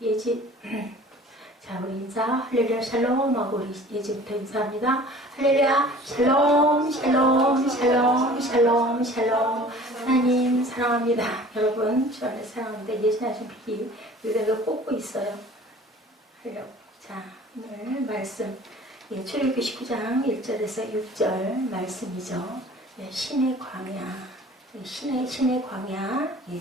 예지. 자, 우리 인사. 할렐루야, 샬롬 하고 우리 예지부터 인사합니다. 할렐루야, 샬롬, 샬롬, 샬롬, 샬롬, 샬롬. 하나님 사랑합니다. 여러분, 주 안에 사랑합니다. 예진하신 비기 이대로 꽂고 있어요. 하려고. 자, 오늘 말씀. 예, 출애굽기 19장 1절에서 6절 말씀이죠. 예, 신의 광야. 예, 신의 광야. 예.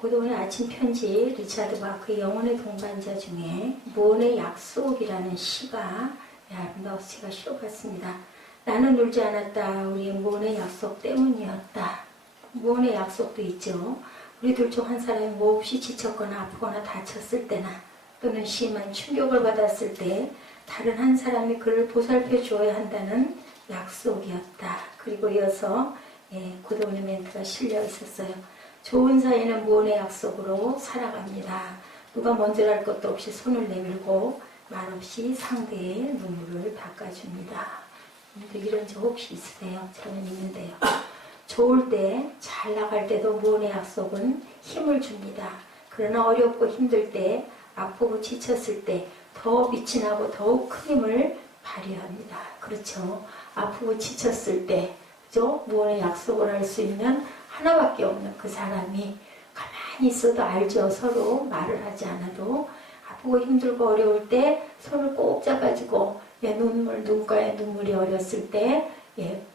고도의 아침 편지 리차드 바크의 영혼의 동반자 중에 모원의 약속이라는 시가 아름다워서 제가 실어봤습니다. 나는 울지 않았다. 우리의 모원의 약속 때문이었다. 모원의 약속도 있죠. 우리 둘 중 한 사람이 몹시 지쳤거나 아프거나 다쳤을 때나 또는 심한 충격을 받았을 때 다른 한 사람이 그를 보살펴 주어야 한다는 약속이었다. 그리고 이어서 고도의 멘트가 실려 있었어요. 좋은 사이는 무언의 약속으로 살아갑니다. 누가 먼저랄 것도 없이 손을 내밀고 말없이 상대의 눈물을 닦아줍니다. 이런 적 혹시 있으세요? 저는 있는데요. 좋을 때, 잘 나갈 때도 무언의 약속은 힘을 줍니다. 그러나 어렵고 힘들 때, 아프고 지쳤을 때 더 빛이 나고 더욱 큰 힘을 발휘합니다. 그렇죠? 아프고 지쳤을 때, 그죠? 무언의 약속을 할 수 있는 하나밖에 없는 그 사람이 가만히 있어도 알죠. 서로 말을 하지 않아도 아프고 힘들고 어려울 때 손을 꼭 잡아주고 눈가에 눈물이 어렸을 때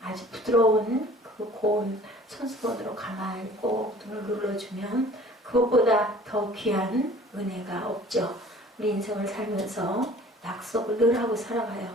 아주 부드러운 그 고운 손수건으로 가만히 꼭 눈을 눌러주면 그것보다 더 귀한 은혜가 없죠. 우리 인생을 살면서 약속을 늘 하고 살아가요.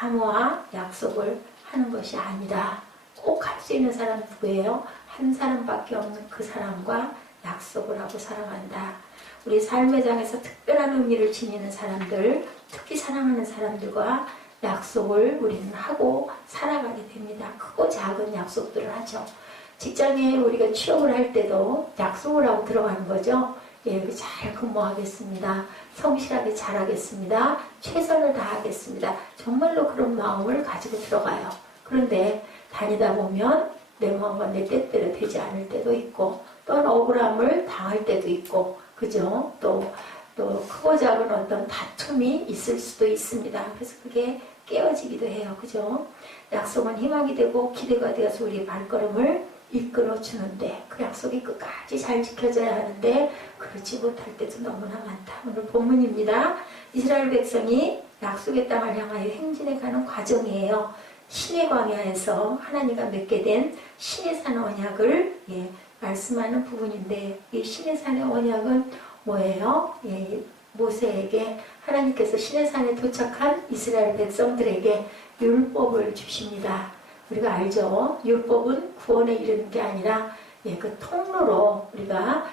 아무와 약속을 하는 것이 아니라 꼭 할 수 있는 사람 누구예요? 한 사람밖에 없는 그 사람과 약속을 하고 살아간다. 우리 삶의 장에서 특별한 의미를 지니는 사람들, 특히 사랑하는 사람들과 약속을 우리는 하고 살아가게 됩니다. 크고 작은 약속들을 하죠. 직장에 우리가 취업을 할 때도 약속을 하고 들어가는 거죠. 잘 근무하겠습니다. 성실하게 잘하겠습니다. 최선을 다하겠습니다. 정말로 그런 마음을 가지고 들어가요. 그런데 다니다 보면 내 마음과 내 뜻대로 되지 않을 때도 있고 또는 억울함을 당할 때도 있고 그죠? 또 크고 작은 어떤 다툼이 있을 수도 있습니다. 그래서 그게 깨어지기도 해요. 그죠? 약속은 희망이 되고 기대가 되어서 우리의 발걸음을 이끌어주는데 그 약속이 끝까지 잘 지켜져야 하는데 그렇지 못할 때도 너무나 많다. 오늘 본문입니다. 이스라엘 백성이 약속의 땅을 향하여 행진해가는 과정이에요. 신의 광야에서 하나님과 맺게 된 신의 산 언약을 말씀하는 부분인데 이 신의 산의 언약은 뭐예요? 모세에게 하나님께서 신의 산에 도착한 이스라엘 백성들에게 율법을 주십니다. 우리가 알죠? 율법은 구원에 이르는 게 아니라 그 통로로 우리가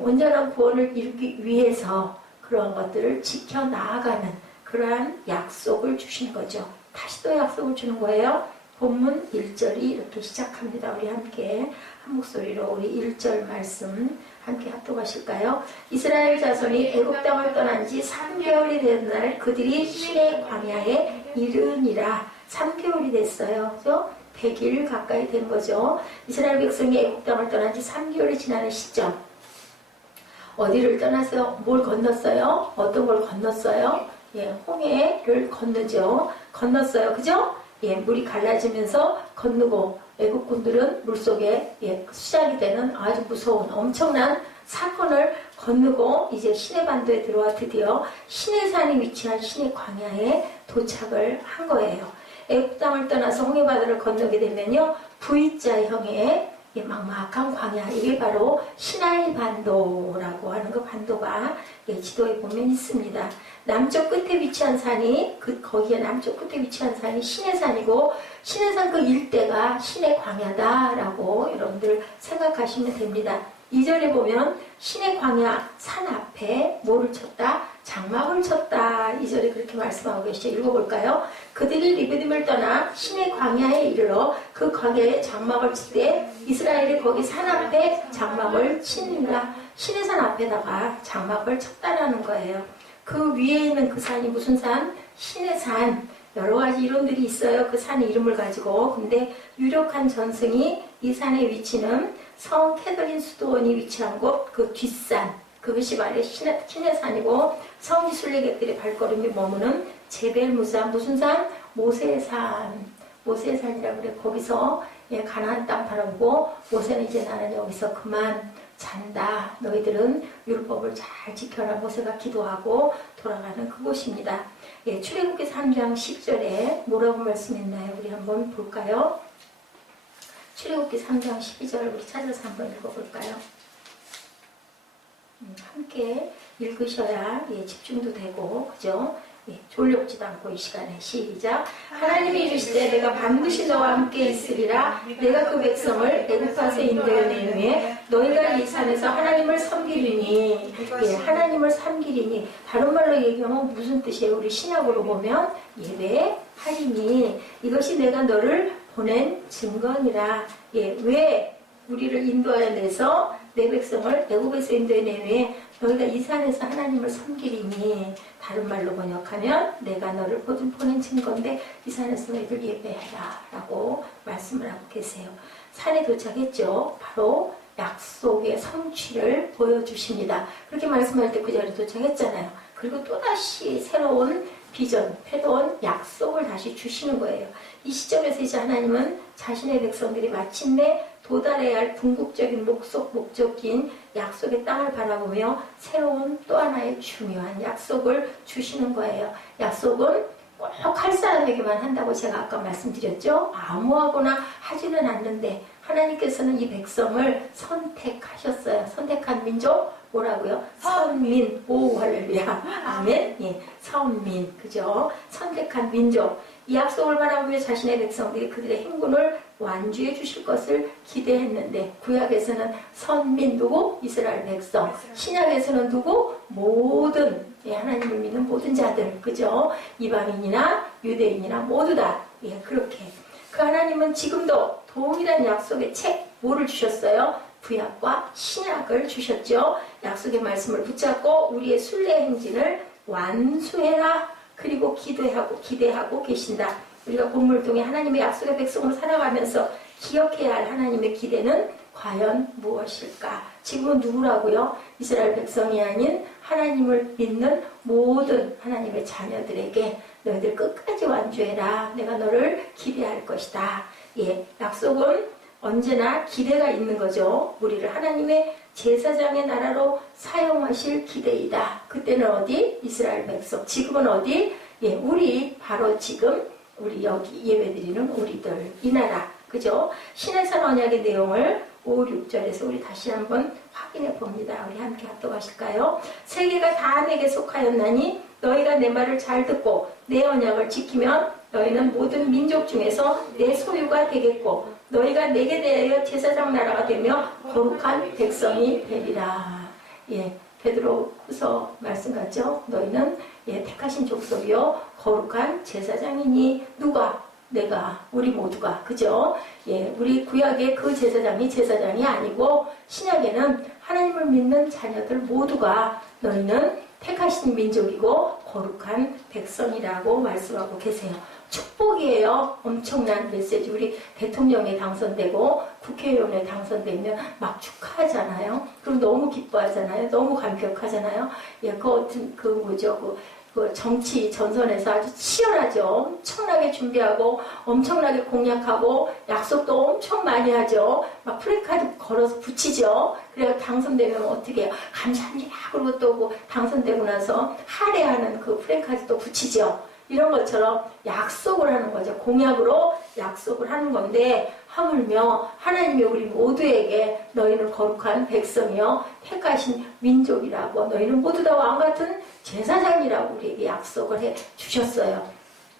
온전한 구원을 이루기 위해서 그러한 것들을 지켜나가는 그러한 약속을 주신 거죠. 다시 또 약속을 주는 거예요. 본문 1절이 이렇게 시작합니다. 우리 함께 한 목소리로 우리 1절 말씀 함께 합독하실까요? 이스라엘 자손이 애굽 땅을 떠난 지 3개월이 된 날 그들이 신의 광야에 이르니라. 3개월이 됐어요. 그죠? 100일 가까이 된 거죠. 이스라엘 백성이 애굽 땅을 떠난 지 3개월이 지나는 시점. 어디를 떠났어요? 뭘 건넜어요? 어떤 걸 건넜어요? 홍해를 건너죠. 건넜어요. 그죠? 물이 갈라지면서 건너고 애국군들은 물속에 수장이 되는 아주 무서운 엄청난 사건을 건너고 이제 시내반도에 들어와 드디어 시내산이 위치한 시내 광야에 도착을 한 거예요. 애국 땅을 떠나서 홍해바다를 건너게 되면요. V자형의 막막한 광야, 이게 바로 시나이 반도라고 하는 그 반도가 지도에 보면 있습니다. 남쪽 끝에 위치한 산이 거기에 남쪽 끝에 위치한 산이 시내산이고 시내산 그 일대가 시내 광야다라고 여러분들 생각하시면 됩니다. 2절에 보면 시내 광야 산 앞에 뭐를 쳤다? 장막을 쳤다. 2절에 그렇게 말씀하고 계시죠. 읽어볼까요? 그들이 리비딤을 떠나 시내 광야에 이르러 그 광야에 장막을 칠 때 이스라엘이 거기 산 앞에 장막을 치니라. 시내산 앞에다가 장막을 쳤다라는 거예요. 그 위에 있는 그 산이 무슨 산? 시내산. 여러 가지 이론들이 있어요. 그 산의 이름을 가지고. 근데 유력한 전승이 이 산의 위치는 성 캐더린 수도원이 위치한 곳 그 뒷산, 그것이 말해 신의 산이고 성지 순례객들의 발걸음이 머무는 제벨무산, 무슨 산? 모세의 산. 모세의 산이라고 그래. 거기서 가나안 땅 바라보고 모세는 이제 나는 여기서 그만 잔다. 너희들은 율법을 잘 지켜라. 모세가 기도하고 돌아가는 그곳입니다. 출애굽기 3장 10절에 뭐라고 말씀했나요? 우리 한번 볼까요? 출애굽기 3장 12절 우리 찾아서 한번 읽어볼까요? 함께 읽으셔야 집중도 되고, 그죠? 졸렵지도 않고 이 시간에 시작. 하나님이 이르시되 내가 반드시 너와 함께 있으리라. 내가 그 백성을 애굽에서 인도해내니 너희가 이 산에서 하나님을 섬기리니. 하나님을 섬기리니 다른 말로 얘기하면 무슨 뜻이에요? 우리 신약으로 보면 예배하리니 이것이 내가 너를 보낸 증거니라. 왜 우리를 인도하여 내서 내 백성을 애굽에서 인도해내니 너희가 이 산에서 하나님을 섬기리니. 다른 말로 번역하면 내가 너를 보낸 증거인데 이 산에서 너희들 예배해라 라고 말씀을 하고 계세요. 산에 도착했죠. 바로 약속의 성취를 보여주십니다. 그렇게 말씀할 때 그 자리에 도착했잖아요. 그리고 또다시 새로운 비전, 새로운 약속을 다시 주시는 거예요. 이 시점에서 이제 하나님은 자신의 백성들이 마침내 도달해야 할 궁극적인 목적인 약속의 땅을 바라보며 새로운 또 하나의 중요한 약속을 주시는 거예요. 약속은 꼭 할 사람에게만 한다고 제가 아까 말씀드렸죠. 아무하거나 하지는 않는데 하나님께서는 이 백성을 선택하셨어요. 선택한 민족 뭐라고요? 선민. 오, 할렐루야. 아멘. 선민. 그죠? 선택한 민족. 이 약속을 바라보며 자신의 백성들이 그들의 행군을 완주해 주실 것을 기대했는데 구약에서는 선민 누구? 이스라엘 백성. 신약에서는 누구? 모든 하나님을 믿는 모든 자들. 그죠? 이방인이나 유대인이나 모두 다. 그렇게. 그 하나님은 지금도 동일한 약속의 책 뭐를 주셨어요? 구약과 신약을 주셨죠. 약속의 말씀을 붙잡고 우리의 순례 행진을 완수해라. 그리고 기대하고 계신다. 우리가 본문을 통해 하나님의 약속의 백성으로 살아가면서 기억해야 할 하나님의 기대는 과연 무엇일까? 지금은 누구라고요? 이스라엘 백성이 아닌 하나님을 믿는 모든 하나님의 자녀들에게 너희들 끝까지 완주해라. 내가 너를 기대할 것이다. 약속은 언제나 기대가 있는 거죠. 우리를 하나님의 제사장의 나라로 사용하실 기대이다. 그때는 어디? 이스라엘 백성. 지금은 어디? 우리 바로 지금 우리 여기 예배드리는 우리들 이 나라. 그죠? 신의 산 언약의 내용을 5, 6절에서 우리 다시 한번 확인해 봅니다. 우리 함께 합독하실까요? 세계가 다 내게 속하였나니 너희가 내 말을 잘 듣고 내 언약을 지키면 너희는 모든 민족 중에서 내 소유가 되겠고 너희가 내게 대하여 제사장 나라가 되며 거룩한 백성이 되리라. 베드로후서 말씀 같죠? 너희는 택하신 족속이요 거룩한 제사장이니 누가? 내가, 우리 모두가, 그죠? 우리 구약의 그 제사장이 아니고 신약에는 하나님을 믿는 자녀들 모두가 너희는 택하신 민족이고 거룩한 백성이라고 말씀하고 계세요. 축복이에요. 엄청난 메시지. 우리 대통령에 당선되고 국회의원에 당선되면 막 축하하잖아요. 그럼 너무 기뻐하잖아요. 너무 감격하잖아요. 그 정치 전선에서 아주 치열하죠. 엄청나게 준비하고 엄청나게 공약하고 약속도 엄청 많이 하죠. 막 프레카드 걸어서 붙이죠. 그래서 당선되면 어떻게 해요? 감사합니다. 그리고 또 당선되고 나서 할애하는 그 프레카드도 붙이죠. 이런 것처럼 약속을 하는 거죠. 공약으로 약속을 하는 건데 하물며 하나님이 우리 모두에게 너희는 거룩한 백성이요 택하신 민족이라고 너희는 모두 다 왕같은 제사장이라고 우리에게 약속을 해 주셨어요.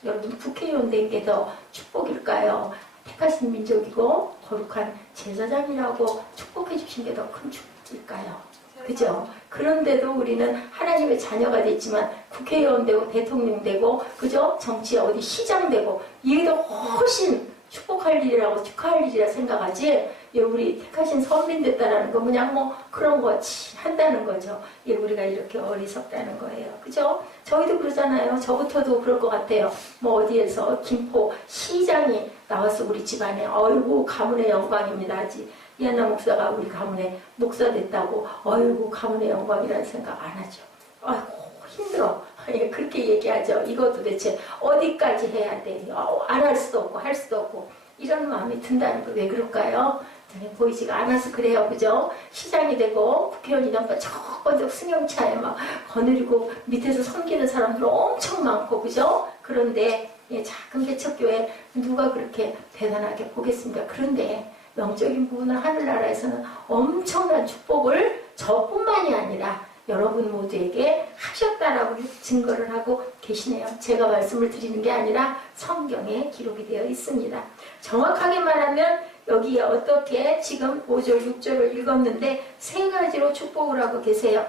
여러분 국회의원 된 게 더 축복일까요? 택하신 민족이고 거룩한 제사장이라고 축복해 주신 게 더 큰 축복일까요? 그죠? 그런데도 우리는 하나님의 자녀가 됐지만 국회의원 되고 대통령 되고 그죠? 정치에 어디 시장 되고 이게 더 훨씬 축복할 일이라고 축하할 일이라 생각하지 우리 택하신 선민 됐다라는 거 그냥 그런 거지 한다는 거죠. 우리가 이렇게 어리석다는 거예요. 그죠? 저희도 그러잖아요. 저부터도 그럴 것 같아요. 어디에서 김포 시장이 나와서 우리 집안에 어이구 가문의 영광입니다 하지 이한나 목사가 우리 가문에 목사 됐다고 어이구 가문의 영광이라는 생각 안 하죠. 아이고 힘들어. 예, 그렇게 얘기하죠. 이거 도대체 어디까지 해야 돼? 안 할 수도 없고 할 수도 없고 이런 마음이 든다는 거 왜 그럴까요? 눈에 보이지가 않아서 그래요. 그죠? 시장이 되고 국회의원이 막 번쩍번쩍 승용차에 막 거느리고 밑에서 섬기는 사람들 엄청 많고 그죠? 그런데 예, 작은 개척교회 누가 그렇게 대단하게 보겠습니까? 그런데 영적인 부분은 하늘나라에서는 엄청난 축복을 저뿐만이 아니라 여러분 모두에게 하셨다라고 증거를 하고 계시네요. 제가 말씀을 드리는 게 아니라 성경에 기록이 되어 있습니다. 정확하게 말하면 여기에 어떻게 지금 5절, 6절을 읽었는데 세 가지로 축복을 하고 계세요.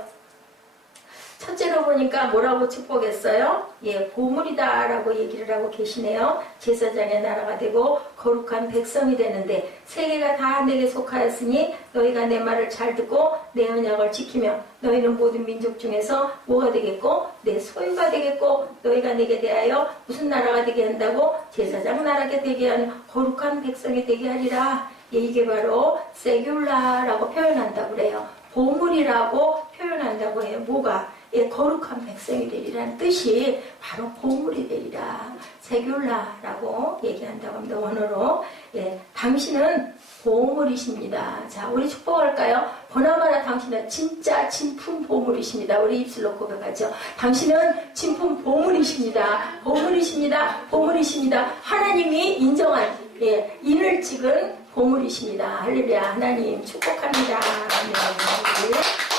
첫째로 보니까 뭐라고 축복했어요? 예, 보물이다 라고 얘기를 하고 계시네요. 제사장의 나라가 되고 거룩한 백성이 되는데 세계가 다 내게 속하였으니 너희가 내 말을 잘 듣고 내 언약을 지키며 너희는 모든 민족 중에서 뭐가 되겠고 내 소유가 되겠고 너희가 내게 대하여 무슨 나라가 되게 한다고? 제사장 나라가 되게 하는 거룩한 백성이 되게 하리라. 예, 이게 바로 세귤라라고 표현한다고 그래요. 보물이라고 표현한다고 해요. 뭐가? 예, 거룩한 백성이 되리라는 뜻이 바로 보물이 되리라. 세귤라라고 얘기한다고 합니다. 원어로. 예, 당신은 보물이십니다. 자, 우리 축복할까요? 보나마나 당신은 진짜 진품 보물이십니다. 우리 입술로 고백하죠. 당신은 진품 보물이십니다. 보물이십니다. 보물이십니다. 하나님이 인정한 예, 인을 찍은 보물이십니다. 할렐루야. 하나님 축복합니다.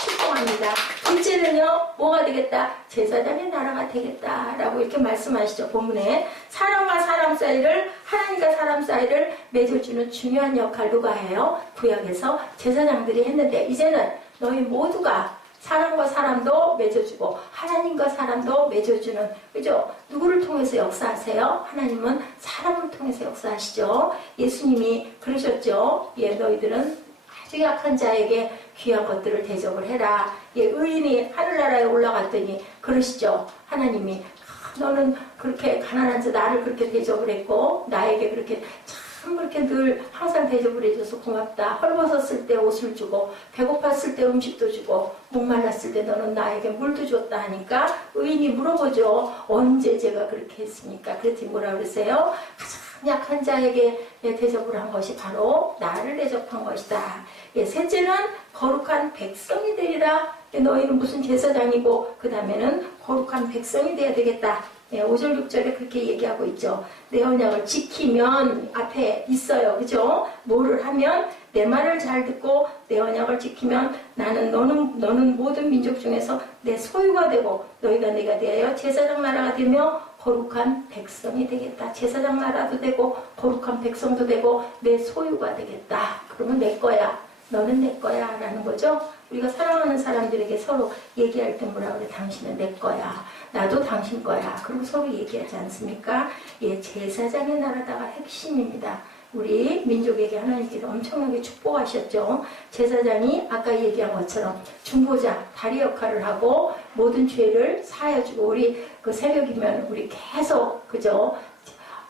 축복합니다. 둘째는요, 뭐가 되겠다? 제사장의 나라가 되겠다. 라고 이렇게 말씀하시죠. 본문에. 사람과 사람 사이를, 하나님과 사람 사이를 맺어주는 중요한 역할 누가 해요? 구약에서 제사장들이 했는데, 이제는 너희 모두가 사람과 사람도 맺어주고 하나님과 사람도 맺어주는 그죠? 누구를 통해서 역사하세요? 하나님은 사람을 통해서 역사하시죠. 예수님이 그러셨죠. 예, 너희들은 아주 약한 자에게 귀한 것들을 대접을 해라. 예, 의인이 하늘나라에 올라갔더니 그러시죠. 하나님이 너는 그렇게 가난한 자 나를 그렇게 대접을 했고 나에게 그렇게 참 그렇게 늘 항상 대접을 해줘서 고맙다. 헐벗었을 때 옷을 주고 배고팠을 때 음식도 주고 목말랐을 때 너는 나에게 물도 줬다 하니까 의인이 물어보죠. 언제 제가 그렇게 했습니까? 그랬더니 뭐라 그러세요? 가장 약한 자에게 대접을 한 것이 바로 나를 대접한 것이다. 예, 셋째는 거룩한 백성이 되리라. 너희는 무슨 제사장이고 그 다음에는 거룩한 백성이 되어야 되겠다. 예, 5절 6절에 그렇게 얘기하고 있죠. 내 언약을 지키면 앞에 있어요. 그죠? 뭐를 하면 내 말을 잘 듣고 내 언약을 지키면 너는 모든 민족 중에서 내 소유가 되고 너희가 내가 대하여 제사장 나라가 되며 거룩한 백성이 되겠다. 제사장 나라도 되고 거룩한 백성도 되고 내 소유가 되겠다. 그러면 내 거야. 너는 내 거야 라는 거죠. 우리가 사랑하는 사람들에게 서로 얘기할 때 뭐라 그래? 당신은 내 거야. 나도 당신 거야. 그리고 서로 얘기하지 않습니까? 예, 제사장의 나라다가 핵심입니다. 우리 민족에게 하나님께서 엄청나게 축복하셨죠. 제사장이 아까 얘기한 것처럼 중보자, 다리 역할을 하고 모든 죄를 사해주고 우리 그 새벽이면 우리 계속 그죠?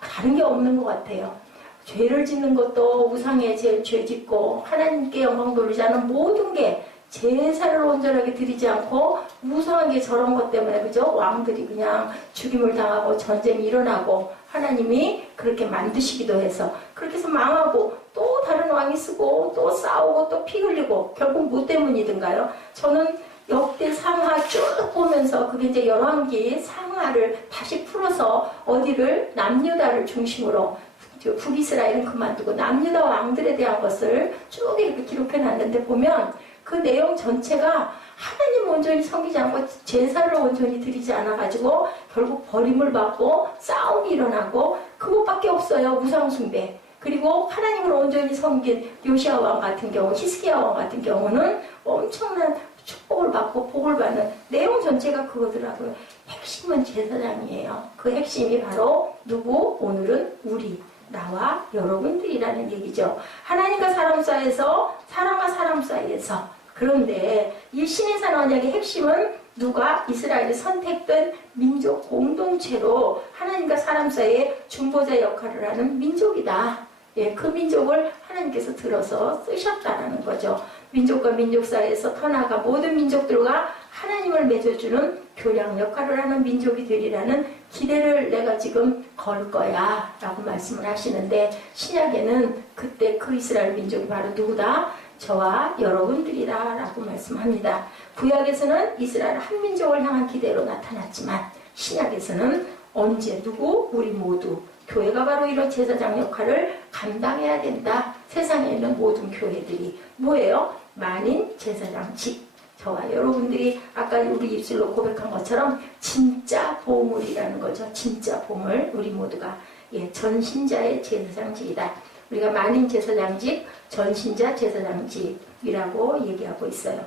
다른 게 없는 것 같아요. 죄를 짓는 것도 우상의 죄 짓고 하나님께 영광 돌리지 않은 모든 게 제사를 온전하게 드리지 않고 무상하게 저런 것 때문에 그죠? 왕들이 그냥 죽임을 당하고 전쟁이 일어나고 하나님이 그렇게 만드시기도 해서 그렇게 해서 망하고 또 다른 왕이 쓰고 또 싸우고 또 피 흘리고 결국 뭐 때문이든가요? 저는 역대 상하 쭉 보면서 그게 이제 열왕기 상하를 다시 풀어서 어디를 남유다를 중심으로 북이스라엘은 그만두고 남유다 왕들에 대한 것을 쭉 이렇게 기록해 놨는데 보면 그 내용 전체가 하나님 온전히 섬기지 않고 제사를 온전히 드리지 않아가지고 결국 버림을 받고 싸움이 일어나고 그것밖에 없어요. 우상숭배. 그리고 하나님을 온전히 섬긴 요시아 왕 같은 경우, 히스기야 왕 같은 경우는 엄청난 축복을 받고 복을 받는 내용 전체가 그거더라고요. 핵심은 제사장이에요. 그 핵심이 바로 누구? 오늘은 우리. 나와 여러분들이라는 얘기죠. 하나님과 사람 사이에서 사람과 사람 사이에서 그런데 이 신의 산 언약의 핵심은 누가 이스라엘이 선택된 민족 공동체로 하나님과 사람 사이에 중보자 역할을 하는 민족이다. 예, 그 민족을 하나님께서 들어서 쓰셨다라는 거죠. 민족과 민족 사이에서 터나가 모든 민족들과 하나님을 맺어주는 교량 역할을 하는 민족이 되리라는 기대를 내가 지금 걸 거야 라고 말씀을 하시는데, 신약에는 그때 그 이스라엘 민족이 바로 누구다? 저와 여러분들이다 라고 말씀합니다. 구약에서는 이스라엘 한 민족을 향한 기대로 나타났지만, 신약에서는 언제 누구? 우리 모두 교회가 바로 이런 제사장 역할을 감당해야 된다. 세상에 있는 모든 교회들이 뭐예요? 만인 제사장직. 저와 여러분들이 아까 우리 입술로 고백한 것처럼 진짜 보물이라는 거죠. 진짜 보물. 우리 모두가 전신자의 제사장직이다. 우리가 만인 제사장직, 전신자 제사장직이라고 얘기하고 있어요.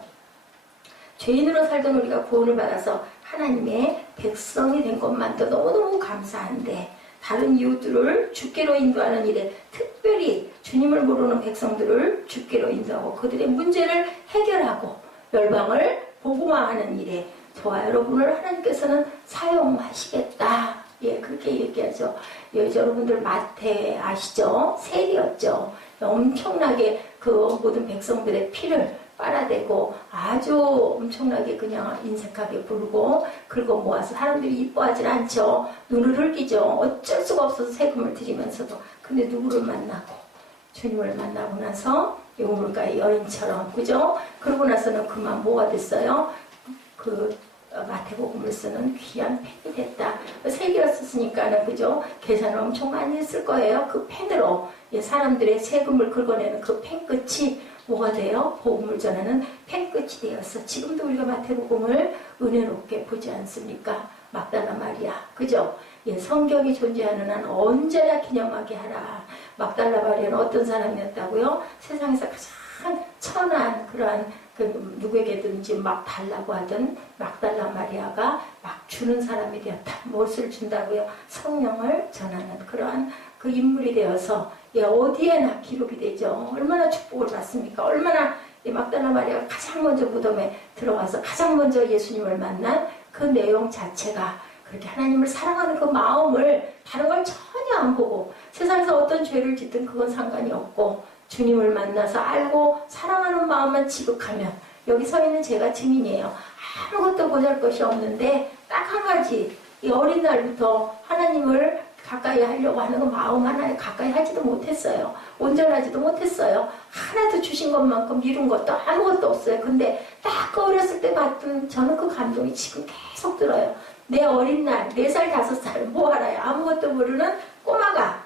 죄인으로 살던 우리가 구원을 받아서 하나님의 백성이 된 것만도 너무너무 감사한데, 다른 이웃들을 주께로 인도하는 일에 특별히 주님을 모르는 백성들을 주께로 인도하고 그들의 문제를 해결하고 열방을 복음화하는 일에 저와 여러분을 하나님께서는 사용하시겠다. 예, 그렇게 얘기하죠. 여러분들 마태 아시죠? 세리였죠. 엄청나게 그 모든 백성들의 피를 빨아대고 아주 엄청나게 그냥 인색하게 부르고, 그리고 모아서 사람들이 이뻐하지 않죠. 눈을 흘기죠. 어쩔 수가 없어서 세금을 드리면서도. 근데 누구를 만나고? 주님을 만나고 나서 우물가의 여인처럼, 그죠? 그러고 나서는 그만 뭐가 됐어요? 그 마태복음을 쓰는 귀한 펜이 됐다. 세계가 썼으니까는, 그죠? 계산을 엄청 많이 했을 거예요. 그 펜으로 사람들의 세금을 긁어내는 그 펜 끝이 뭐가 돼요? 복음을 전하는 펜 끝이 되어서 지금도 우리가 마태복음을 은혜롭게 보지 않습니까? 막달라 마리아, 그죠? 성경이 존재하는 한 언제나 기념하게 하라. 막달라 마리아는 어떤 사람이었다고요? 세상에서 가장 천한 그러한 누구에게든지 막 달라고 하던 막달라 마리아가 막 주는 사람이 되었다. 무엇을 준다고요? 성령을 전하는 그러한 그 인물이 되어서 어디에나 기록이 되죠. 얼마나 축복을 받습니까? 얼마나 막달라 마리아가 가장 먼저 무덤에 들어가서 가장 먼저 예수님을 만난 그 내용 자체가 그렇게 하나님을 사랑하는 그 마음을 다른 걸 전혀 안 보고, 세상에서 어떤 죄를 짓든 그건 상관이 없고 주님을 만나서 알고 사랑하는 마음만 지극하면, 여기 서 있는 제가 증인이에요. 아무것도 보잘것이 없는데 딱 한 가지, 이 어린 날부터 하나님을 가까이 하려고 하는 그 마음 하나에 가까이 하지도 못했어요. 온전하지도 못했어요. 하나도 주신 것만큼 이룬 것도 아무것도 없어요. 근데 딱 그 어렸을 때 봤던 저는 그 감동이 지금 계속 들어요. 내 어린 날, 4살, 5살, 뭐 알아요? 아무것도 모르는 꼬마가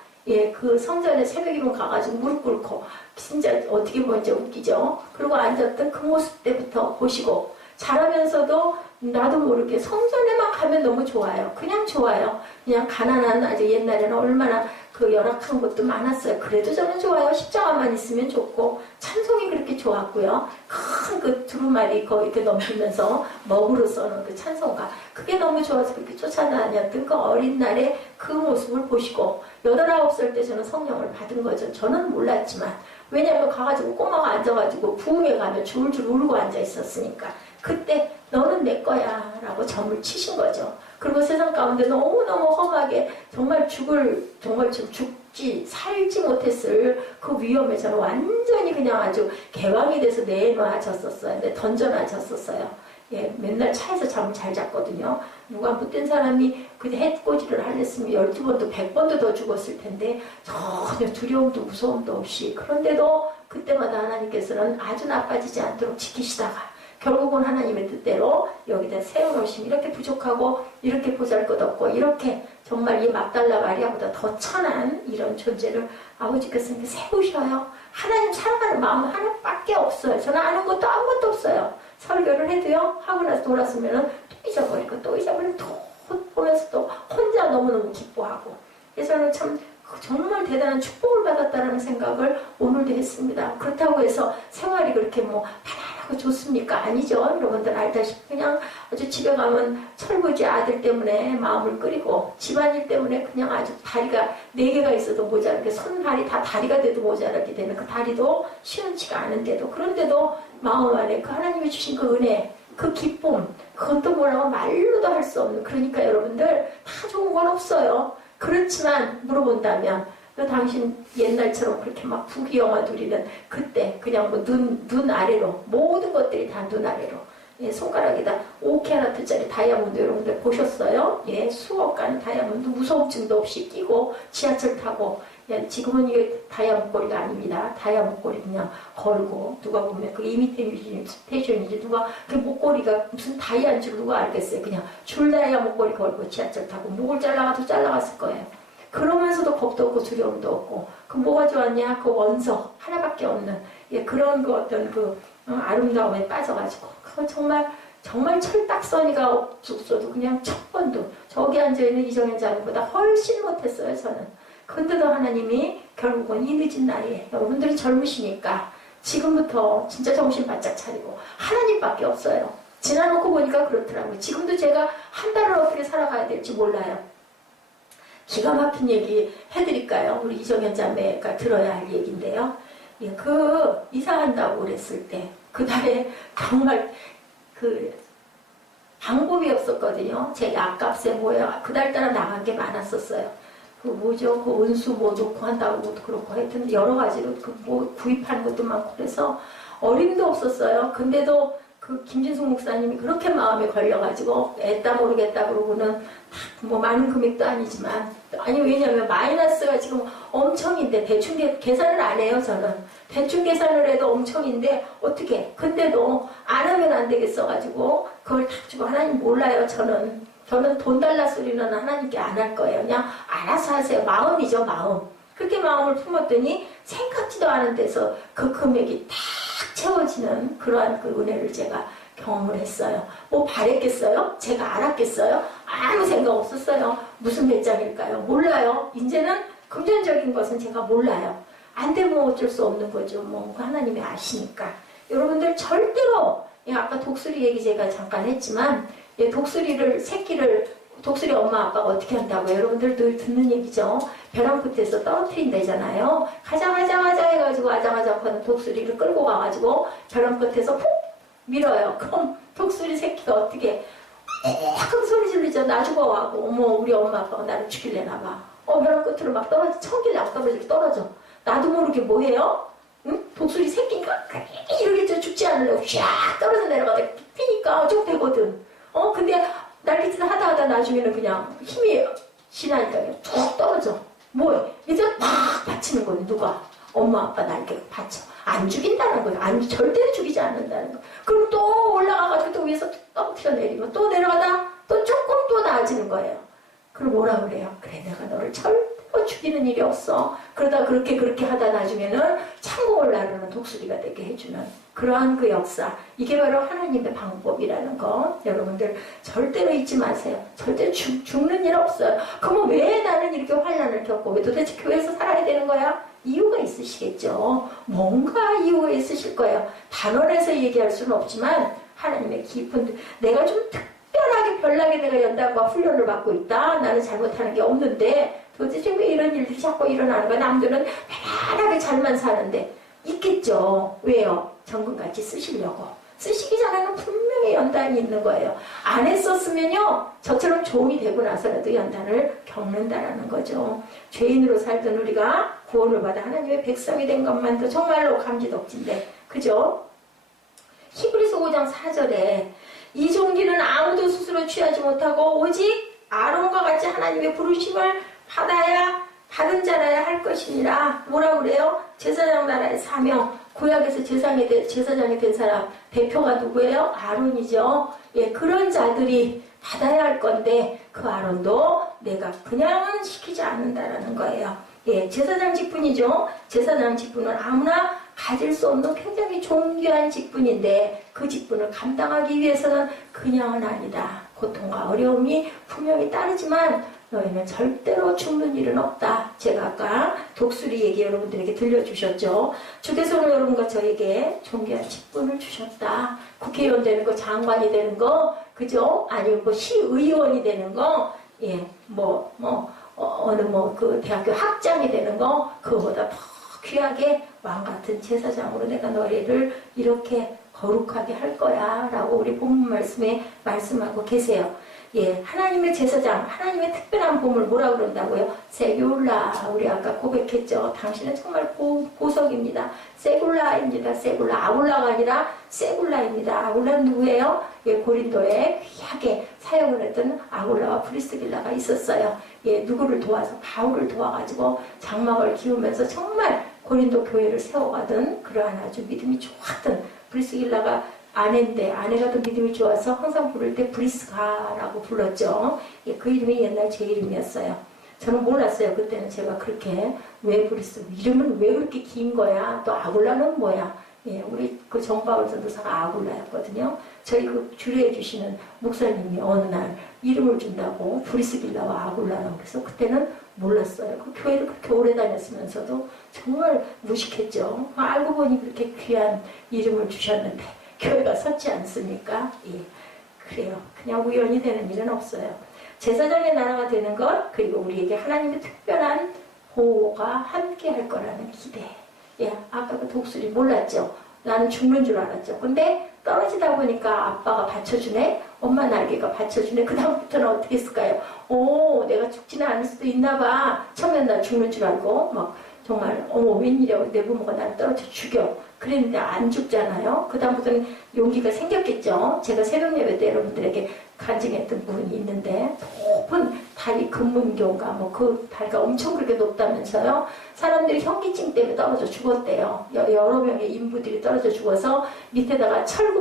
그 성전에 새벽이면 가가지고 무릎 꿇고, 진짜 어떻게 보면 진짜 웃기죠? 그리고 앉았던 그 모습 때부터 보시고, 자라면서도 나도 모르게 성전에만 가면 너무 좋아요. 그냥 좋아요. 그냥 가난한, 아주 옛날에는 얼마나 그 열악한 것도 많았어요. 그래도 저는 좋아요. 십자가만 있으면 좋고, 찬송이 그렇게 좋았고요. 큰 그 두루마리 거 이렇게 넘기면서 먹으로 써놓은 그 찬송가, 그게 너무 좋아서 그렇게 쫓아다녔던 그 어린 날의 그 모습을 보시고, 8, 9살 때 저는 성령을 받은 거죠. 저는 몰랐지만. 왜냐면 가가지고 꼬마가 앉아가지고 부흥회 가면 줄줄 울고 앉아 있었으니까. 그때 너는 내 거야 라고 점을 치신 거죠. 그리고 세상 가운데 너무너무 험하게 정말 정말 죽지 살지 못했을 그 위험에 저는 완전히 그냥 아주 개왕이 돼서 내놔졌었어요. 던져놔졌었어요. 맨날 차에서 잠을 잘 잤거든요. 누가 못된 사람이 그때 해코지를 하랬으면 12번도 100번도 더 죽었을 텐데 전혀 두려움도 무서움도 없이, 그런데도 그때마다 하나님께서는 아주 나빠지지 않도록 지키시다가 결국은 하나님의 뜻대로 여기다 세워놓으시면 이렇게 부족하고 이렇게 보잘것없고 이렇게 정말 이 막달라 마리아보다 더 천한 이런 존재를 아버지께서 세우셔요. 하나님 사랑하는 마음 하나밖에 없어요. 저는 아는 것도 아무것도 없어요. 설교를 해도요, 하고 나서 돌아서면은 또 잊어버리고 또 잊어버리고 또 보면서 또 혼자 너무너무 기뻐하고. 그래서 저는 참 정말 대단한 축복을 받았다는 생각을 오늘도 했습니다. 그렇다고 해서 생활이 그렇게 뭐 편안하고 좋습니까? 아니죠. 여러분들 알다시피 그냥 아주 집에 가면 철부지 아들 때문에 마음을 끓이고, 집안일 때문에 그냥 아주 다리가 4개가 있어도 모자라게, 손발이 다 다리가 돼도 모자라게 되는 그 다리도 시원치가 않은데도, 그런데도 마음 안에 그 하나님이 주신 그 은혜, 그 기쁨, 그것도 뭐라고 말로도 할 수 없는, 그러니까 여러분들 다 좋은 건 없어요. 그렇지만 물어본다면 너 당신 옛날처럼 그렇게 막 부귀영화 누리는 그때 그냥 뭐 눈 아래로 모든 것들이 다 눈 아래로 예, 손가락에다 5캐럿짜리 다이아몬드 여러분들 보셨어요? 예, 수억 가는 다이아몬드 무서움증도 없이 끼고 지하철 타고 예, 지금은 이게 다이아 목걸이가 아닙니다. 다이아 목걸이 그냥 걸고 누가 보면 그 이미테이션인지 누가 그 목걸이가 무슨 다이아인 줄 누가 알겠어요. 그냥 줄 다이아 목걸이 걸고 지하철 타고 목을 잘라가도 잘라갔을 거예요. 그러면서도 겁도 없고 두려움도 없고 그 뭐가 좋았냐? 그 원석 하나밖에 없는 예, 그런 그 어떤 그 아름다움에 빠져가지고 그건 정말 철딱서니가 없어도 그냥 첫 번도 저기 앉아있는 이정현 자매보다 훨씬 못했어요. 저는. 근데도 하나님이 결국은 이 늦은 나이에 여러분들이 젊으시니까 지금부터 진짜 정신 바짝 차리고 하나님밖에 없어요. 지나놓고 보니까 그렇더라고요. 지금도 제가 한 달을 어떻게 살아가야 될지 몰라요. 기가 막힌 얘기 해드릴까요? 우리 이정현 자매가 들어야 할 얘기인데요. 예, 그 이사한다고 그랬을 때 그달에 정말 그 방법이 없었거든요. 제 약값에 뭐야 그달따라 나간 게 많았었어요. 그 뭐죠? 그 온수 뭐 놓고 한다고 그렇고 하여튼 여러 가지로 그 뭐 구입하는 것도 많고 그래서 어림도 없었어요. 근데도 그 김진숙 목사님이 그렇게 마음에 걸려가지고 애따 모르겠다 그러고는 뭐 많은 금액도 아니지만 아니 왜냐면 마이너스가 지금 엄청인데 대충 계산을 안 해요. 저는 대충 계산을 해도 엄청인데 어떻게 근데도 안 하면 안 되겠어가지고 그걸 다 주고 하나님 몰라요. 저는 돈 달라 소리는 하나님께 안 할 거예요. 그냥 알아서 하세요. 마음이죠, 마음. 그렇게 마음을 품었더니 생각지도 않은 데서 그 금액이 탁 채워지는 그러한 그 은혜를 제가 경험을 했어요. 뭐 바랬겠어요? 제가 알았겠어요? 아무 생각 없었어요. 무슨 배짱일까요? 몰라요. 이제는 금전적인 것은 제가 몰라요. 안 되면 어쩔 수 없는 거죠. 뭐 하나님이 아시니까. 여러분들 절대로 아까 독수리 얘기 제가 잠깐 했지만 독수리 엄마 아빠가 어떻게 한다고 여러분들 늘 듣는 얘기죠. 벼랑 끝에서 떨어뜨린다잖아요. 가자 해가지고 아장아장 독수리를 끌고 가가지고 벼랑 끝에서 푹 밀어요. 그럼 독수리 새끼가 어떻게 큰 소리 지르죠. 나 죽어가고 어머 우리 엄마 아빠가 나를 죽일래나 봐. 벼랑 끝으로 막 떨어져 천길래 안 떨어져. 나도 모르게 뭐 해요? 응? 독수리 새끼가 이렇게 죽지 않으려고 쫙 떨어져 내려가다 피니까 쭉 되거든. 근데 날리짓 하다 나중에는 그냥 힘이 지나니까 툭 떨어져. 뭐해? 이제 막 받치는 거예요. 누가? 엄마 아빠 날개가 받쳐. 안 죽인다는 거예요. 절대로 죽이지 않는다는 거예요. 그럼 또 올라가가지고 또 위에서 떨어뜨려 내리면 또 내려가다 또 조금 또 나아지는 거예요. 그럼 뭐라 그래요? 그래 내가 너를 절대로 죽이는 일이 없어. 그러다 그렇게 하다 나중에는 창공을 나르는 독수리가 되게 해주는 그러한 그 역사. 이게 바로 하나님의 방법이라는 거. 여러분들 절대로 잊지 마세요. 절대로 죽는 일 없어요. 그러면 왜 나는 이렇게 환난을 겪고 왜 도대체 교회에서 살아야 되는 거야? 이유가 있으시겠죠. 뭔가 이유가 있으실 거예요. 단언해서 얘기할 수는 없지만 하나님의 깊은 내가 좀 특별하게 별나게 내가 연단과 훈련을 받고 있다. 나는 잘못하는 게 없는데 도대체 왜 이런 일들이 자꾸 일어나는 거야? 남들은 편안하게 잘만 사는데 있겠죠. 왜요? 정금같이 쓰시려고. 쓰시기 전에는 분명히 연단이 있는 거예요. 안 했었으면요. 저처럼 종이 되고 나서라도 연단을 겪는다라는 거죠. 죄인으로 살던 우리가 구원을 받아 하나님의 백성이 된 것만도 정말로 감지덕진데. 그죠? 히브리서 5장 4절에 이 종기는 아무도 스스로 취하지 못하고 오직 아론과 같이 하나님의 부르심을 받아야 받은 자라야 할 것이니라. 뭐라 그래요? 제사장 나라의 사명. 구약에서 제사장이 된 사람 대표가 누구예요? 아론이죠. 예, 그런 자들이 받아야 할 건데 그 아론도 내가 그냥은 시키지 않는다라는 거예요. 예, 제사장 직분이죠. 제사장 직분은 아무나 가질 수 없는 굉장히 존귀한 직분인데 그 직분을 감당하기 위해서는 그냥은 아니다. 고통과 어려움이 분명히 따르지만 너희는 절대로 죽는 일은 없다. 제가 아까 독수리 얘기 여러분들에게 들려주셨죠. 주께서는 여러분과 저에게 존귀한 직분을 주셨다. 국회의원 되는 거, 장관이 되는 거, 그죠? 아니면 뭐 시의원이 되는 거, 예, 그 대학교 학장이 되는 거, 그거보다 더 귀하게 왕 같은 제사장으로 내가 너희를 이렇게 거룩하게 할 거야. 라고 우리 본문 말씀에 말씀하고 계세요. 예, 하나님의 제사장, 하나님의 특별한 보물 뭐라 그런다고요? 세굴라. 우리 아까 고백했죠. 당신은 정말 보석입니다. 세굴라입니다. 세굴라. 아굴라가 아니라 세굴라입니다. 아굴라는 누구예요? 예, 고린도에 귀하게 사역을 했던 아굴라와 프리스길라가 있었어요. 예, 누구를 도와서 바울을 도와가지고 장막을 기우면서 정말 고린도 교회를 세워가던 그러한 아주 믿음이 좋았던 프리스길라가 아내인데 아내가 더 믿음이 좋아서 항상 부를 때 브리스가라고 불렀죠. 예, 그 이름이 옛날 제 이름이었어요. 저는 몰랐어요. 그때는 제가 그렇게 왜 브리스 이름은 왜 그렇게 긴 거야? 또 아굴라는 뭐야? 예, 우리 그 정바울 전도사가 아굴라였거든요. 저희 그 주례해 주시는 목사님이 어느 날 이름을 준다고 브리스길라와 아굴라라고 그래서 그때는 몰랐어요. 그 교회를 그렇게 오래 다녔으면서도 정말 무식했죠. 알고 보니 그렇게 귀한 이름을 주셨는데 교회가 섰지 않습니까? 예, 그래요. 그냥 우연히 되는 일은 없어요. 제사장의 나라가 되는 것, 그리고 우리에게 하나님의 특별한 보호가 함께 할 거라는 기대. 예, 아까 그 독수리 몰랐죠? 나는 죽는 줄 알았죠. 근데 떨어지다 보니까 아빠가 받쳐주네? 엄마 날개가 받쳐주네? 그 다음부터는 어떻게 했을까요? 오, 내가 죽지는 않을 수도 있나 봐. 처음엔 나 죽는 줄 알고, 막, 정말, 어머, 웬일이야. 내 부모가 나를 떨어져 죽여. 그랬는데 안 죽잖아요. 그 다음부터는 용기가 생겼겠죠. 제가 새벽 예배 때 여러분들에게 간증했던 부분이 있는데 높은 다리 금문교인가 뭐 그 다리가 엄청 그렇게 높다면서요. 사람들이 현기증 때문에 떨어져 죽었대요. 여러 명의 인부들이 떨어져 죽어서 밑에다가 철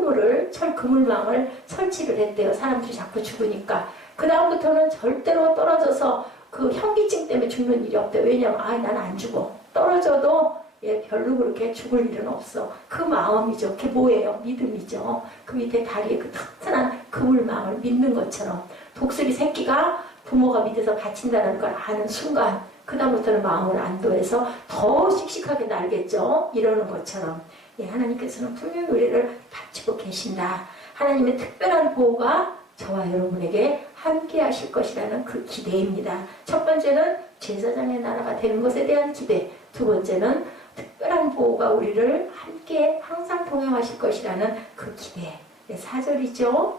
그물망을 설치를 했대요. 사람들이 자꾸 죽으니까. 그 다음부터는 절대로 떨어져서 그 현기증 때문에 죽는 일이 없대요. 왜냐면 난 안 죽어. 떨어져도 예, 별로 그렇게 죽을 일은 없어. 그 마음이죠. 그게 뭐예요? 믿음이죠. 그 밑에 다리에 그 튼튼한 그물망을 믿는 것처럼 독수리 새끼가 부모가 밑에서 갇힌다는 걸 아는 순간 그 다음부터는 마음을 안도해서 더 씩씩하게 날겠죠. 이러는 것처럼 예, 하나님께서는 분명히 우리를 받치고 계신다. 하나님의 특별한 보호가 저와 여러분에게 함께 하실 것이라는 그 기대입니다. 첫 번째는 제사장의 나라가 되는 것에 대한 기대. 두 번째는 특별한 보호가 우리를 함께 항상 동행하실 것이라는 그 기대. 4절이죠.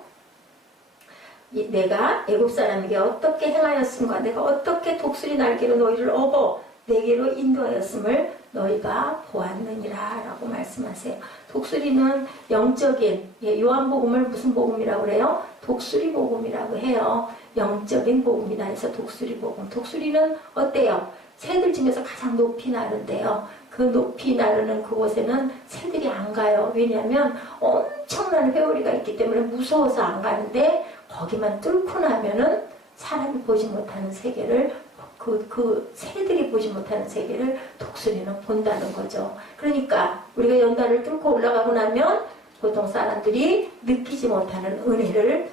내가 애굽 사람에게 어떻게 행하였음과 내가 어떻게 독수리 날개로 너희를 업어 내게로 인도하였음을 너희가 보았느니라 라고 말씀하세요. 독수리는 영적인 요한복음을 무슨 복음이라고 그래요? 독수리 복음이라고 해요. 영적인 복음이다 해서 독수리 복음. 독수리는 어때요? 새들 중에서 가장 높이 나른데요. 그 높이 나르는 그곳에는 새들이 안 가요. 왜냐하면 엄청난 회오리가 있기 때문에 무서워서 안 가는데 거기만 뚫고 나면은 사람이 보지 못하는 세계를 그 새들이 보지 못하는 세계를 독수리는 본다는 거죠. 그러니까 우리가 연단을 뚫고 올라가고 나면 보통 사람들이 느끼지 못하는 은혜를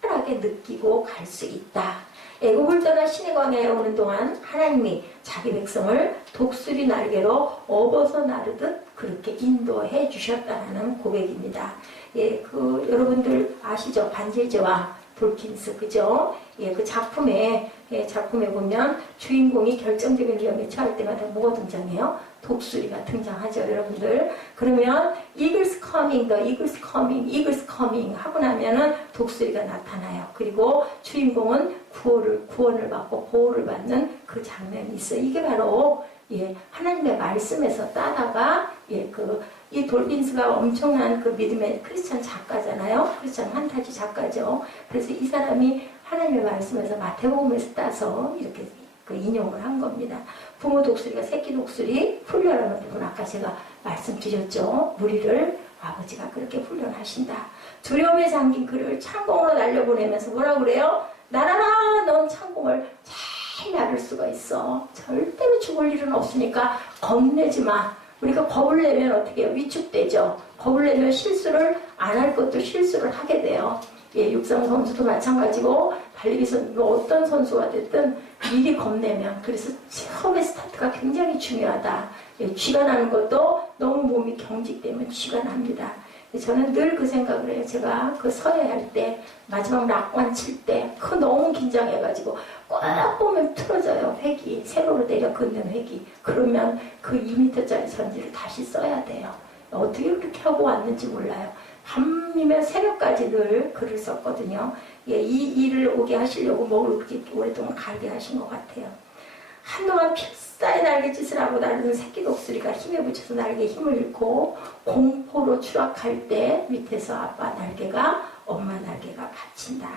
특별하게 느끼고 갈 수 있다. 애굽을 떠나 시내 광야에 오는 동안 하나님이 자기 백성을 독수리 날개로 업어서 나르듯 그렇게 인도해 주셨다는 고백입니다. 예, 여러분들 아시죠? 반지의 제왕 돌킨스, 그죠? 예, 그 작품에 보면 주인공이 결정적인 위험에 처할 때마다 뭐가 등장해요? 독수리가 등장하죠, 여러분들. 그러면 Eagles coming, the eagles coming, eagles coming 하고 나면은 독수리가 나타나요. 그리고 주인공은 구원을 받고 보호를 받는 그 장면이 있어요. 이게 바로 하나님의 말씀에서 따다가 이 돌빈스가 엄청난 그 믿음의 크리스찬 작가잖아요. 크리스찬 판타지 작가죠. 그래서 이 사람이 하나님의 말씀에서 마태복음에서 따서 이렇게 인용을 한 겁니다. 부모 독수리가 새끼 독수리 훈련하는 부분 아까 제가 말씀드렸죠. 무리를 아버지가 그렇게 훈련하신다. 두려움에 잠긴 그를 창공으로 날려보내면서 뭐라고 그래요? 날아라, 넌 창공을 잘 나를 수가 있어. 절대로 죽을 일은 없으니까 겁내지 마. 우리가 겁을 내면 어떻게 해요? 위축되죠. 겁을 내면 실수를 안 할 것도 실수를 하게 돼요. 예, 육상 선수도 마찬가지고 달리기 선수 어떤 선수가 됐든 미리 겁내면 그래서 처음에 스타트가 굉장히 중요하다. 예, 쥐가 나는 것도 너무 몸이 경직되면 쥐가 납니다. 저는 늘 그 생각을 해요. 제가 그 서해할 때 마지막 락관 칠 때 너무 긴장해가지고 꼭 보면 틀어져요. 획이 세로로 내려 긋는 획이. 그러면 그 2m짜리 전지를 다시 써야 돼요. 어떻게 그렇게 하고 왔는지 몰라요. 밤이면 새벽까지 늘 글을 썼거든요. 예, 이 일을 오게 하시려고 목을 그렇게 오랫동안 갈게 하신 것 같아요. 한동안 필사의 날개짓을 하고 나르는 새끼 독수리가 힘에 붙여서 날개에 힘을 잃고 공포로 추락할 때 밑에서 아빠 날개가 엄마 날개가 받친다.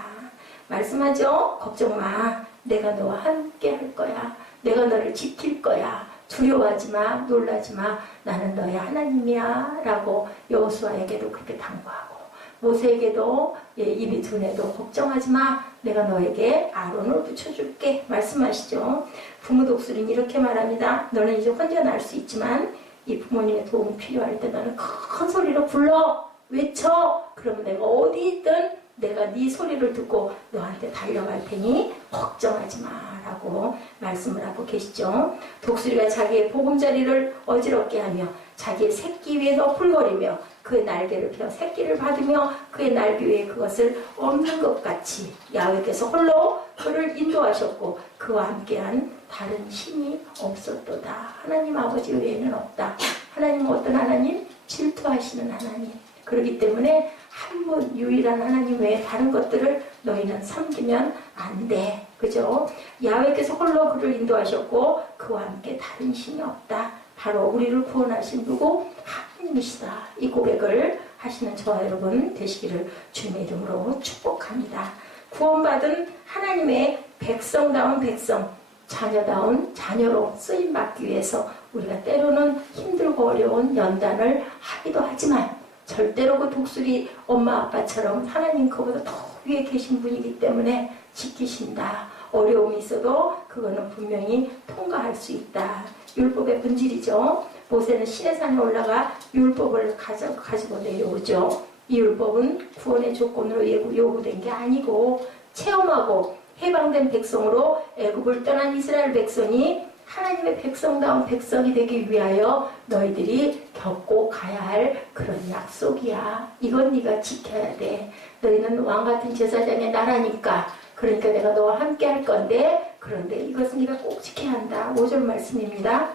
말씀하죠? 걱정 마. 내가 너와 함께 할 거야. 내가 너를 지킬 거야. 두려워하지 마. 놀라지 마. 나는 너의 하나님이야. 라고 여호수아에게도 그렇게 당부하고 모세에게도 입이 둔해도 걱정하지 마. 내가 너에게 아론을 붙여줄게. 말씀하시죠. 부모 독수리는 이렇게 말합니다. 너는 이제 혼자 날 수 있지만 이 부모님의 도움이 필요할 때 너는 큰 소리로 불러. 외쳐. 그러면 내가 어디 있든 내가 네 소리를 듣고 너한테 달려갈 테니 걱정하지 마라고 말씀을 하고 계시죠. 독수리가 자기의 보금자리를 어지럽게 하며 자기의 새끼 위에 너풀거리며 그의 날개를 펴 새끼를 받으며 그의 날개 위에 그것을 없는 것 같이 야훼께서 홀로 그를 인도하셨고 그와 함께한 다른 신이 없었도다. 하나님 아버지 외에는 없다. 하나님은 어떤 하나님? 질투하시는 하나님. 그렇기 때문에 한 분 유일한 하나님 외에 다른 것들을 너희는 섬기면 안 돼. 그죠? 야훼께서 홀로 그를 인도하셨고 그와 함께 다른 신이 없다. 바로 우리를 구원하신 누구? 하나님이시다. 이 고백을 하시는 저와 여러분 되시기를 주님의 이름으로 축복합니다. 구원받은 하나님의 백성다운 백성, 자녀다운 자녀로 쓰임받기 위해서 우리가 때로는 힘들고 어려운 연단을 하기도 하지만 절대로 그 독수리 엄마 아빠처럼 하나님 그보다 더 위에 계신 분이기 때문에 지키신다. 어려움이 있어도 그거는 분명히 통과할 수 있다. 율법의 본질이죠. 모세는 시내산에 올라가 율법을 가지고 내려오죠. 이 율법은 구원의 조건으로 요구된 게 아니고 체험하고 해방된 백성으로 애굽을 떠난 이스라엘 백성이 하나님의 백성다운 백성이 되기 위하여 너희들이 겪고 가야 할 그런 약속이야. 이건 네가 지켜야 돼. 너희는 왕같은 제사장의 나라니까. 그러니까 내가 너와 함께 할 건데 그런데 이것은 네가 꼭 지켜야 한다. 5절 말씀입니다.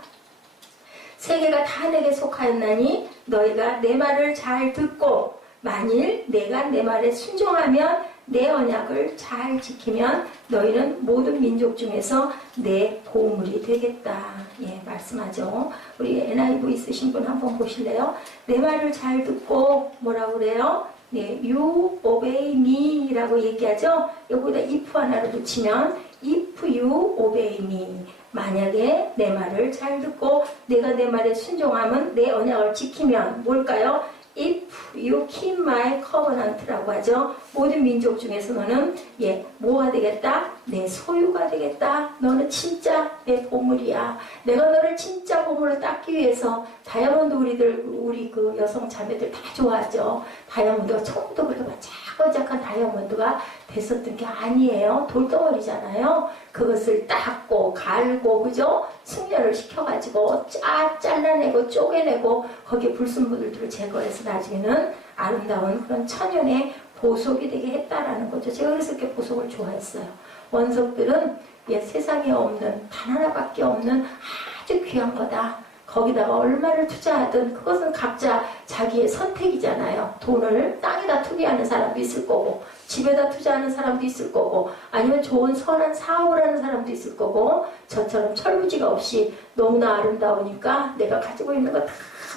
세계가 다 내게 속하였나니 너희가 내 말을 잘 듣고 만일 내가 내 말에 순종하면 내 언약을 잘 지키면 너희는 모든 민족 중에서 내 보물이 되겠다. 예, 말씀하죠. 우리 NIV 있으신 분 한번 보실래요? 내 말을 잘 듣고 뭐라고 그래요? 네, you obey me 라고 얘기하죠. 여기다 if 하나를 붙이면 if you obey me. 만약에 내 말을 잘 듣고 내가 내 말에 순종하면 내 언약을 지키면 뭘까요? If you keep my covenant라고 하죠. 모든 민족 중에서 너는 뭐가 되겠다? 내 소유가 되겠다. 너는 진짜 내 보물이야. 내가 너를 진짜 보물을 닦기 위해서 다이아몬드 우리 그 여성 자매들 다 좋아하죠. 다이아몬드가 처음부터 그렇게 반짝반짝한 다이아몬드가 됐었던 게 아니에요. 돌덩어리잖아요. 그것을 닦고 갈고 그죠? 승려를 시켜가지고 잘라내고 쪼개내고 거기에 불순물들을 제거해서 나중에는 아름다운 그런 천연의 보석이 되게 했다라는 거죠. 제가 그래서 이렇게 보석을 좋아했어요. 원석들은 세상에 없는 단 하나밖에 없는 아주 귀한 거다. 거기다가 얼마를 투자하든 그것은 각자 자기의 선택이잖아요. 돈을 땅에다 투기하는 사람도 있을 거고 집에다 투자하는 사람도 있을 거고 아니면 좋은 선한 사업을 하는 사람도 있을 거고 저처럼 철부지가 없이 너무나 아름다우니까 내가 가지고 있는 거 다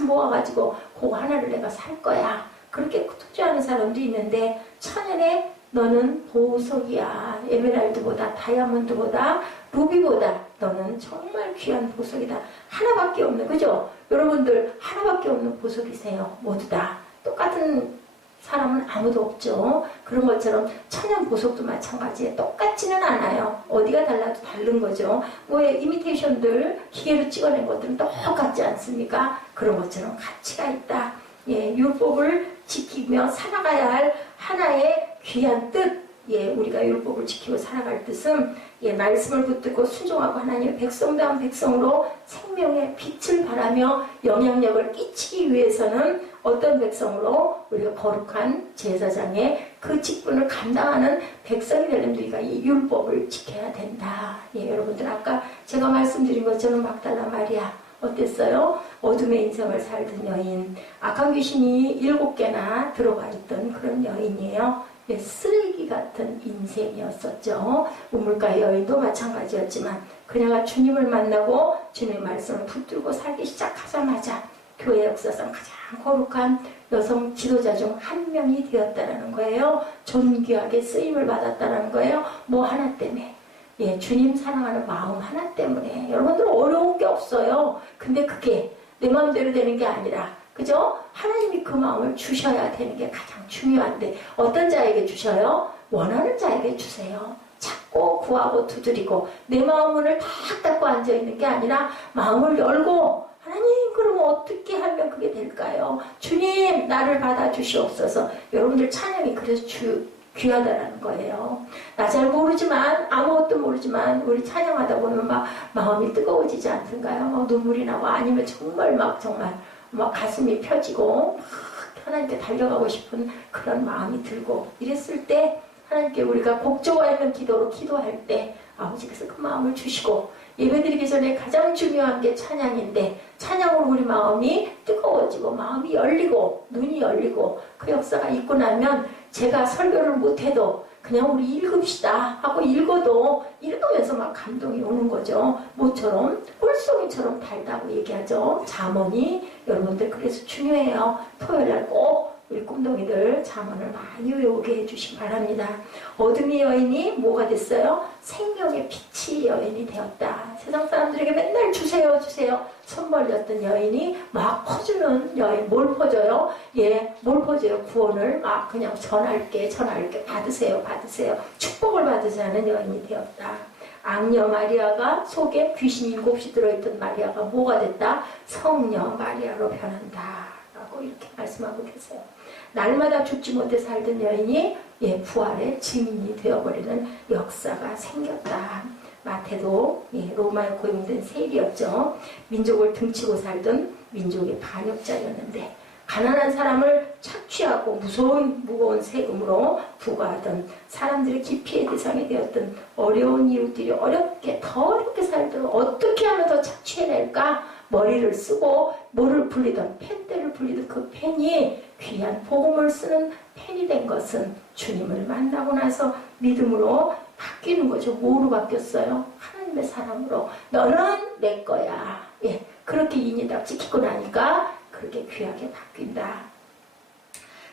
모아가지고 그거 하나를 내가 살 거야. 그렇게 투자하는 사람도 있는데 천연의 너는 보석이야. 에메랄드보다 다이아몬드보다 루비보다 너는 정말 귀한 보석이다. 하나밖에 없는 그죠? 여러분들 하나밖에 없는 보석이세요. 모두 다. 똑같은 사람은 아무도 없죠. 그런 것처럼 천연 보석도 마찬가지에 똑같지는 않아요. 어디가 달라도 다른 거죠. 이미테이션들 기계로 찍어낸 것들은 똑같지 않습니까? 그런 것처럼 가치가 있다. 율법을 지키며 살아가야 할 하나의 귀한 뜻. 우리가 율법을 지키고 살아갈 뜻은 말씀을 붙들고 순종하고 하나님의 백성다운 백성으로 생명의 빛을 발하며 영향력을 끼치기 위해서는 어떤 백성으로 우리가 거룩한 제사장의 그 직분을 감당하는 백성이 되려면 우리가 이 율법을 지켜야 된다. 여러분들 아까 제가 말씀드린 것처럼 막달라 마리아 어땠어요? 어둠의 인생을 살던 여인, 악한 귀신이 7개나 들어가 있던 그런 여인이에요. 예, 쓰레기 같은 인생이었었죠. 우물가 여인도 마찬가지였지만 그녀가 주님을 만나고 주님의 말씀을 붙들고 살기 시작하자마자 교회 역사상 가장 거룩한 여성 지도자 중 한 명이 되었다는 거예요. 존귀하게 쓰임을 받았다는 거예요. 뭐 하나 때문에. 예, 주님 사랑하는 마음 하나 때문에. 여러분들 어려운 게 없어요. 근데 그게 내 마음대로 되는 게 아니라, 그죠? 하나님이 그 마음을 주셔야 되는 게 가장 중요한데, 어떤 자에게 주셔요? 원하는 자에게 주세요. 찾고 구하고 두드리고 내 마음을 탁 닫고 앉아있는 게 아니라 마음을 열고, 하나님 그럼 어떻게 하면 그게 될까요? 주님 나를 받아주시옵소서. 여러분들 찬양이 그래서 귀하다라는 거예요. 나 잘 모르지만, 아무것도 모르지만 우리 찬양하다 보면 막 마음이 뜨거워지지 않던가요? 막 눈물이 나고, 아니면 정말 막 가슴이 펴지고 막 하나님께 달려가고 싶은 그런 마음이 들고, 이랬을 때 하나님께 우리가 곡조가 있는 기도로 기도할 때 아버지께서 그 마음을 주시고, 예배드리기 전에 가장 중요한 게 찬양인데, 찬양으로 우리 마음이 뜨거워지고 마음이 열리고 눈이 열리고 그 역사가 있고 나면, 제가 설교를 못해도 그냥 우리 읽읍시다 하고 읽어도 읽으면서 막 감동이 오는 거죠. 모처럼 꿀송이처럼 달다고 얘기하죠. 잠언이. 여러분들 그래서 중요해요. 토요일날 꼭 우리 꿈덩이들 잠언을 많이 외우게 해주시기 바랍니다. 어둠의 여인이 뭐가 됐어요? 생명의 빛이 여인이 되었다. 세상 사람들에게 맨날 주세요 주세요 손 벌렸던 여인이 막 퍼주는 여인. 뭘 퍼줘요? 예, 뭘 퍼줘요? 구원을 막 그냥 전할게 받으세요 축복을 받으자는 여인이 되었다. 악녀 마리아가 속에 귀신이 7이 들어있던 마리아가 뭐가 됐다? 성녀 마리아로 변한다 라고 이렇게 말씀하고 계세요. 날마다 죽지 못해 살던 여인이 예, 부활의 증인이 되어버리는 역사가 생겼다. 마태도 예, 로마에 고용된 세리였죠. 민족을 등치고 살던 민족의 반역자였는데, 가난한 사람을 착취하고 무거운 세금으로 부과하던, 사람들의 기피의 대상이 되었던 어려운 이웃들이 더 어렵게 살도록 어떻게 하면 더 착취해낼까? 머리를 쓰고 뭐를 불리던, 펜대를 불리던 그 펜이 귀한 복음을 쓰는 펜이 된 것은 주님을 만나고 나서 믿음으로 바뀌는 거죠. 뭐로 바뀌었어요? 하나님의 사람으로. 너는 내 거야. 예, 그렇게 인이 딱 지키고 나니까 그렇게 귀하게 바뀐다.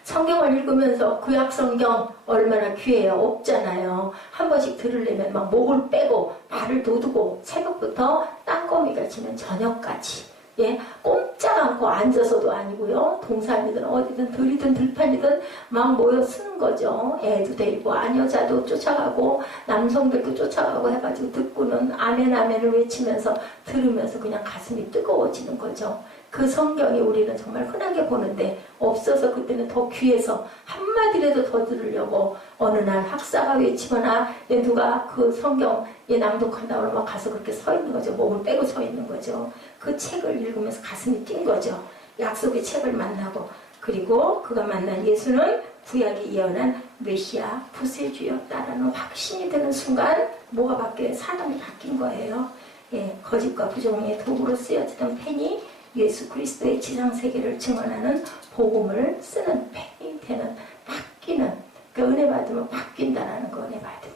성경을 읽으면서 구약 성경 얼마나 귀해요. 없잖아요. 한 번씩 들으려면 막 목을 빼고 발을 도두고 새벽부터 땅거미가 지는 저녁까지, 예, 꼼짝 않고 앉아서도 아니고요. 동산이든 어디든 들이든 들판이든 막 모여 쓰는 거죠. 애도 데리고 아녀자도 쫓아가고 남성들도 쫓아가고 해가지고 듣고는 아멘 아멘을 외치면서 들으면서 그냥 가슴이 뜨거워지는 거죠. 그 성경이 우리는 정말 흔하게 보는데 없어서 그때는 더 귀해서 한마디라도 더 들으려고 어느 날 학사가 외치거나 누가 그 성경 낭독한다고 막 가서 그렇게 서 있는 거죠. 목을 빼고 서 있는 거죠. 그 책을 읽으면서 가슴이 뛴 거죠. 약속의 책을 만나고, 그리고 그가 만난 예수는 구약이 예언한 메시아 구세주였다라는 확신이 드는 순간 뭐가 바뀌어요? 사람이 바뀐 거예요. 예, 거짓과 부정의 도구로 쓰여지던 펜이 예수 그리스도의 지상세계를 증언하는 복음을 쓰는 펜이 되는, 바뀌는, 그러니까 은혜 받으면 바뀐다라는 거. 은혜 받으면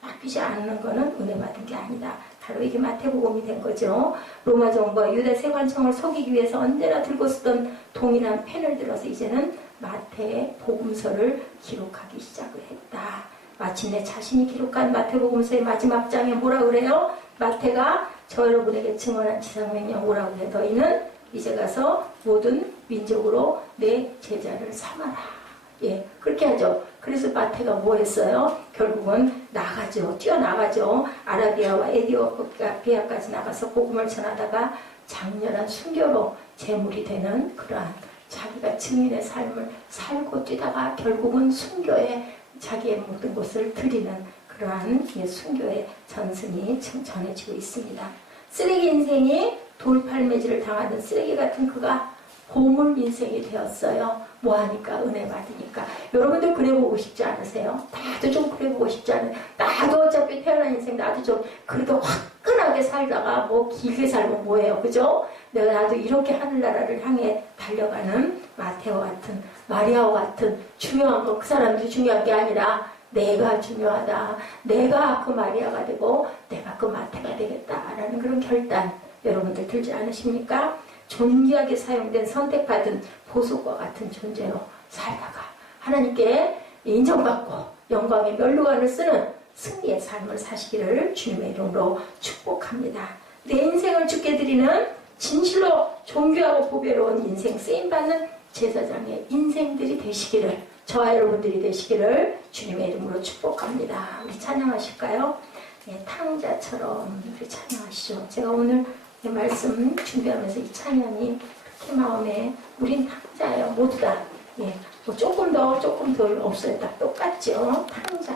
바뀌지 않는 거는 은혜 받은 게 아니다. 바로 이게 마태복음이 된 거죠. 로마 정부와 유대 세관청을 속이기 위해서 언제나 들고 쓰던 동일한 펜을 들어서 이제는 마태의 복음서를 기록하기 시작을 했다. 마침내 자신이 기록한 마태복음서의 마지막 장에 뭐라 그래요? 마태가 저 여러분에게 증언한 지상명령 뭐라고 해? 너희는 이제 가서 모든 민족으로 내 제자를 삼아라. 예, 그렇게 하죠. 그래서 마태가 뭐 했어요? 결국은 나가죠. 뛰어나가죠. 아라비아와 에디오피아까지 나가서 복음을 전하다가 장렬한 순교로 제물이 되는 그러한 자기가 증인의 삶을 살고 뛰다가 결국은 순교에 자기의 모든 것을 드리는 그러한 순교의 전승이 지금 전해지고 있습니다. 쓰레기 인생이 돌팔매질을 당하는 쓰레기 같은 그가 보물 인생이 되었어요. 뭐하니까? 은혜 받으니까. 여러분들 그래보고 싶지 않으세요? 나도 좀 그래보고 싶지 않아요? 나도 어차피 태어난 인생 나도 좀 그래도 화끈하게 평범하게 살다가 뭐 길게 살면 뭐예요, 그죠? 내가 나도 이렇게 하늘나라를 향해 달려가는 마테오 같은, 마리아와 같은 중요한 거, 그 사람들이 중요한 게 아니라 내가 중요하다. 내가 그 마리아가 되고 내가 그 마태가 되겠다라는 그런 결단 여러분들 들지 않으십니까? 존귀하게 사용된 선택받은 보석과 같은 존재로 살다가 하나님께 인정받고 영광의 면류관을 쓰는 승리의 삶을 사시기를 주님의 이름으로 축복합니다. 내 인생을 주께 드리는 진실로 존귀하고 보배로운 인생 쓰임받는 제사장의 인생들이 되시기를, 저와 여러분들이 되시기를 주님의 이름으로 축복합니다. 우리 찬양하실까요? 예, 탕자처럼 우리 찬양하시죠. 제가 오늘 이 말씀 준비하면서 이 찬양이 그렇게 마음에, 우린 탕자예요. 모두 다. 예, 뭐 조금 더 조금 덜 없어요. 다 똑같죠. 탕자.